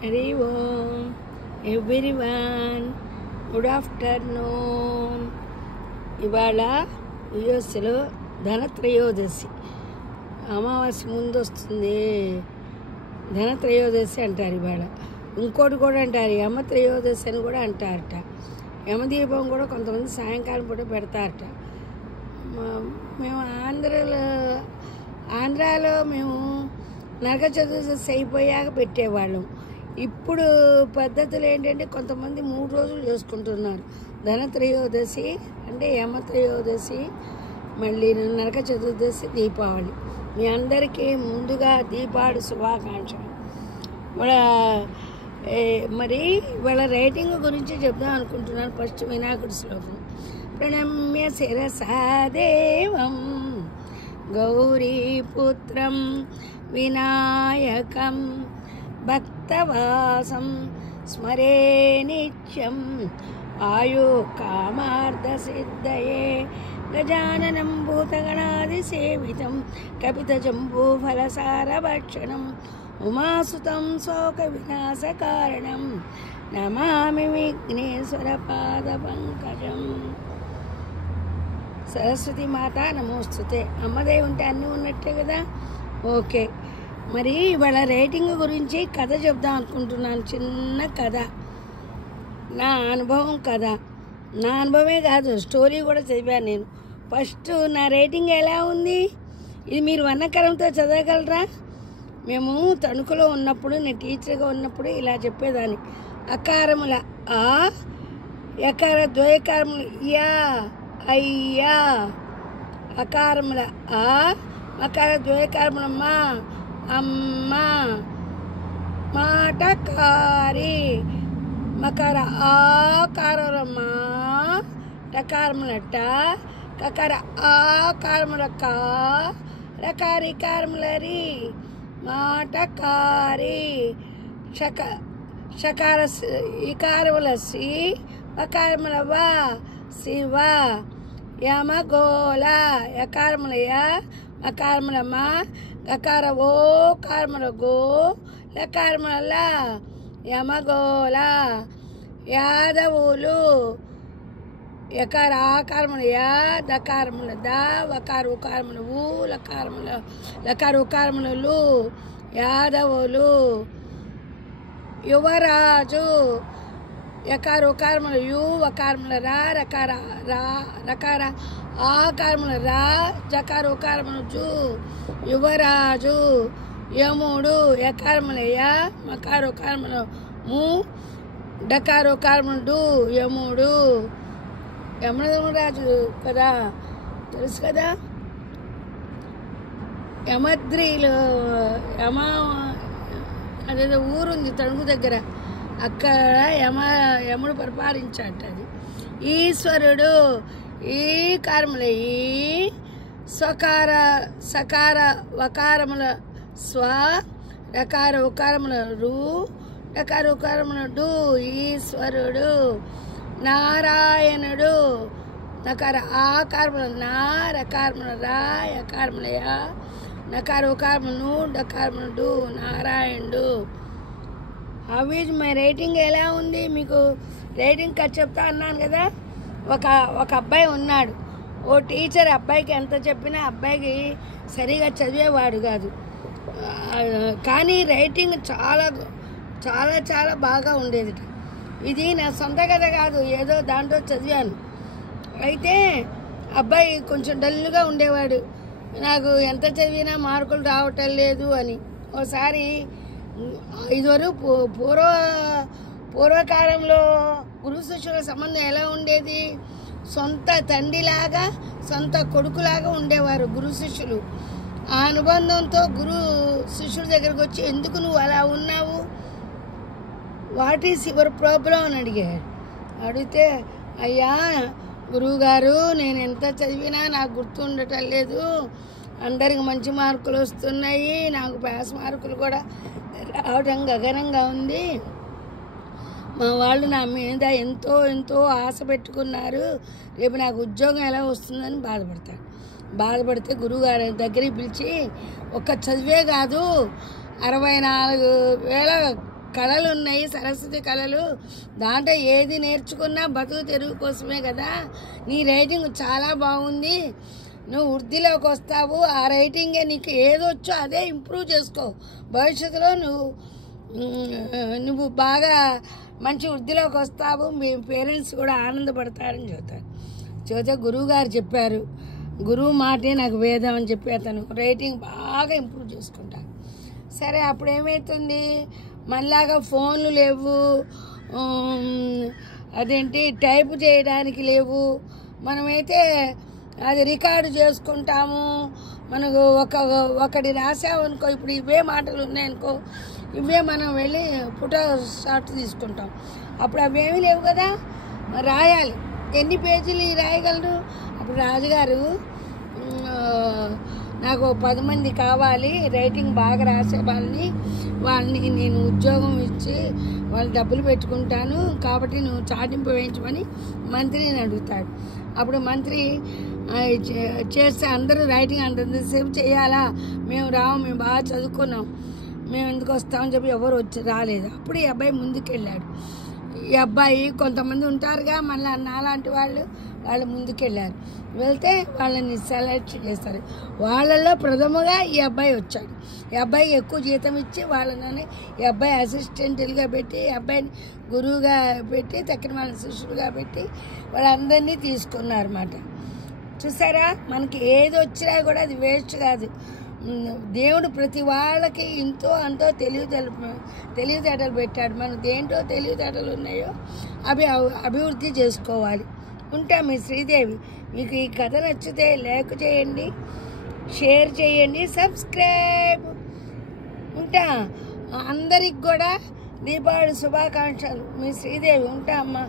హరి ఓం everyone, good afternoon. ఇవాళ యుఎస్లో ధనత్రయోదశి, అమావాస్య ముందు వస్తుంది. ధనత్రయోదశి అంటారు. ఇవాళ ఇంకోటి కూడా అంటారు, యమత్రయోదశి అని కూడా అంటారట. యమదీపం కూడా కొంతమంది సాయంకాలం పూట పెడతారట. మేము ఆంధ్రాలో మేము నరక చతుర్దశి అయిపోయాక పెట్టేవాళ్ళం. ఇప్పుడు పద్ధతులు ఏంటంటే కొంతమంది 3 రోజులు చేసుకుంటున్నారు. ధనత్రయోదశి అంటే యమత్రయోదశి, మళ్ళీ నరక చతుర్దశి, దీపావళి. మీ అందరికీ ముందుగా దీపావళి శుభాకాంక్షలు. మరి వాళ్ళ రైటింగ్ గురించి చెప్దాం అనుకుంటున్నాను. ఫస్ట్ వినాయకుడి శ్లోకం. ప్రణమ్య శిరసా దేవం గౌరీపుత్రం వినాయకం భక్తవాసం స్మరే నిత్యం ఆయు కామార్థసిద్ధయే గజాననం భూతగణాదిసేవితం కపితజంబూఫలసారభక్షణం ఉమాసుతం శోక వినాశకారణం నమామి విఘ్నేశ్వర పాద పంకజం. సరస్వతి మాత నమోస్తుతే. అమ్మదే ఉంటే అన్నీ ఉన్నట్టే కదా. ఓకే, మరి వాళ్ళ రేటింగ్ గురించి కథ చెప్దాం అనుకుంటున్నాను. చిన్న కథ, నా అనుభవం కథ. నా అనుభవమే కాదు, స్టోరీ కూడా చదివాను నేను. ఫస్ట్ నా రేటింగ్ ఎలా ఉంది, ఇది మీరు వర్ణకరంతో చదవగలరా? మేము తణుకులో ఉన్నప్పుడు, నేను టీచర్గా ఉన్నప్పుడు ఇలా చెప్పేదాన్ని. అకారముల ఆ, యకార ద్వయకారములు యా అయ్యా, అకారముల ఆ, మకార ద్వయకారముల మా అమ్మ, మాటకారి, మకర ఆకారముల మా, టకారముల ట, కకర ఆకారముల కా, రకారి కారముల రి, మాటకారి, షకార ఇకారముల సి, మకారముల వా శివ, యమగోళ, యకారముల యా, మకారముల మా, గకార ఓ కారముల గో, లకారముల లా, యమగోళ. యాదవులు, యకార ఆకారముల యా, దకారముల దా, వకార ఉకారముల ఊ, లకార ఉకారముల లు, యాదవులు. యువరాజు, యకార ఉకారముల యు, వకారముల రా, రకార ఆకారముల రా, జకార ఉకారముల జు, యువరాజు. యముడు, యకారముల యా, మకార ఉకారముల ము, డకార ఉకారముల డు, యముడు. యమధర్మరాజు కదా, తెలుసు కదా. యమద్రిలో అదేదో ఊరుంది తణుకు దగ్గర, అక్కడ యముడు పరిపాలించాట. అది ఈశ్వరుడు, ఈ కారముల ఈ, స్వకార సకార వకారముల స్వ, రకార ఉకారముల రు, రకార ఉకారముల డు, ఈశ్వరుడు. నారాయణుడు, నకార ఆకారముల నా, రకారముల రా, యకారముల యా, నకార ఉకారముల ను, డకారముల డు, నారాయణుడు. హౌ ఈజ్ మై రేటింగ్ ఎలా ఉంది? మీకు రేటింగ్ కట్ చెప్తా అన్నాను కదా. ఒక అబ్బాయి ఉన్నాడు. ఓ టీచర్ అబ్బాయికి ఎంత చెప్పినా అబ్బాయికి సరిగా చదివేవాడు కాదు. కానీ రైటింగ్ చాలా చాలా చాలా బాగా ఉండేది. ఇది నా సొంత కథ కాదు, ఏదో దాంట్లో చదివాను. అయితే అబ్బాయి కొంచెం డల్గా ఉండేవాడు. నాకు ఎంత చదివినా మార్కులు రావటం లేదు అని. ఓసారి ఇదివరకు పూర్వకాలంలో గురు శిష్యుల సంబంధం ఎలా ఉండేది? సొంత తండ్రిలాగా, సొంత కొడుకులాగా ఉండేవారు గురు శిష్యులు. ఆ అనుబంధంతో గురు శిష్యుడి దగ్గరకు వచ్చి, ఎందుకు నువ్వు అలా ఉన్నావు, వాట్ ఈస్ యువర్ ప్రాబ్లం అని అడిగాడు. అడిగితే, అయ్యా గురువుగారు, నేను ఎంత చదివినా నాకు గుర్తుండటం లేదు, అందరికి మంచి మార్కులు వస్తున్నాయి, నాకు పాస్ మార్కులు కూడా రావడం గగనంగా ఉంది, మా వాళ్ళు నా మీద ఎంతో ఎంతో ఆశ పెట్టుకున్నారు, రేపు నాకు ఉద్యోగం ఎలా వస్తుందని బాధపడితే గురువుగారి దగ్గరికి పిలిచి, ఒక్క చదివే కాదు 64,000 కళలు ఉన్నాయి, సరస్వతి కళలు. దాంట్లో ఏది నేర్చుకున్నా బతుకు తెరుగు కోసమే కదా. నీ రైటింగ్ చాలా బాగుంది, నువ్వు వృద్ధిలోకి వస్తావు. ఆ రైటింగే నీకు ఏదొచ్చో అదే ఇంప్రూవ్ చేసుకో. భవిష్యత్తులో నువ్వు బాగా మంచి వృద్ధిలోకి వస్తావు, మీ పేరెంట్స్ కూడా ఆనందపడతారని చెబుతే గురువు గారు చెప్పారు, గురువు మాటే నాకు వేదం అని చెప్పి అతను రైటింగ్ బాగా ఇంప్రూవ్ చేసుకుంటాను. సరే, అప్పుడు ఏమవుతుంది, మళ్ళాగా ఫోన్లు లేవు, అదేంటి టైప్ చేయడానికి లేవు. మనమైతే అది రికార్డు చేసుకుంటాము. మనకు ఒకటి రాసామనుకో, ఇప్పుడు ఇవే మాటలు ఉన్నాయనుకో, ఇవే మనం వెళ్ళి ఫోటో షాట్ తీసుకుంటాం. అప్పుడు అవేమీ లేవు కదా, రాయాలి. ఎన్ని పేజీలు రాయగలరు? అప్పుడు రాజుగారు, నాకు 10 మంది కావాలి రైటింగ్ బాగా రాసే వాళ్ళని నేను ఉద్యోగం ఇచ్చి వాళ్ళు డబ్బులు పెట్టుకుంటాను, కాబట్టి నువ్వు చాటింపు వేయించమని మంత్రిని అడుగుతాడు. అప్పుడు మంత్రి చేస్తే అందరూ రైటింగ్ అంతసేపు చేయాలా, మేము రాము, మేము బాగా చదువుకున్నాం, మేము ఎందుకు వస్తామని చెప్పి ఎవరు రాలేదు. అప్పుడు ఈ అబ్బాయి ముందుకెళ్ళాడు. ఈ అబ్బాయి కొంతమంది ఉంటారుగా మళ్ళీ నాలాంటి వాళ్ళు ముందుకెళ్ళారు. వెళ్తే వాళ్ళని సెలెక్ట్ చేస్తారు. వాళ్ళలో ప్రథమగా ఈ అబ్బాయి వచ్చాడు. ఈ అబ్బాయికి ఎక్కువ జీతం ఇచ్చి వాళ్ళని ఈ అబ్బాయి అసిస్టెంట్లుగా పెట్టి, ఈ అబ్బాయిని గురువుగా పెట్టి, తక్కిన వాళ్ళని శిష్యులుగా పెట్టి వాళ్ళందరినీ తీసుకున్నారన్నమాట. చూసారా, మనకి ఏది వచ్చినా కూడా అది వేస్ట్ కాదు. దేవుడు ప్రతి వాళ్ళకి ఇంతో అంతో తెలివితేటలు పెట్టాడు. మనకు దేంటో తెలివితేటలు ఉన్నాయో అవి అభివృద్ధి చేసుకోవాలి. ఉంటా మీ శ్రీదేవి. మీకు ఈ కథ నచ్చితే లైక్ చేయండి, షేర్ చేయండి, సబ్స్క్రైబ్. ఉంటా. అందరికి కూడా దీపావళి శుభాకాంక్షలు. మీ శ్రీదేవి. ఉంటా అమ్మా.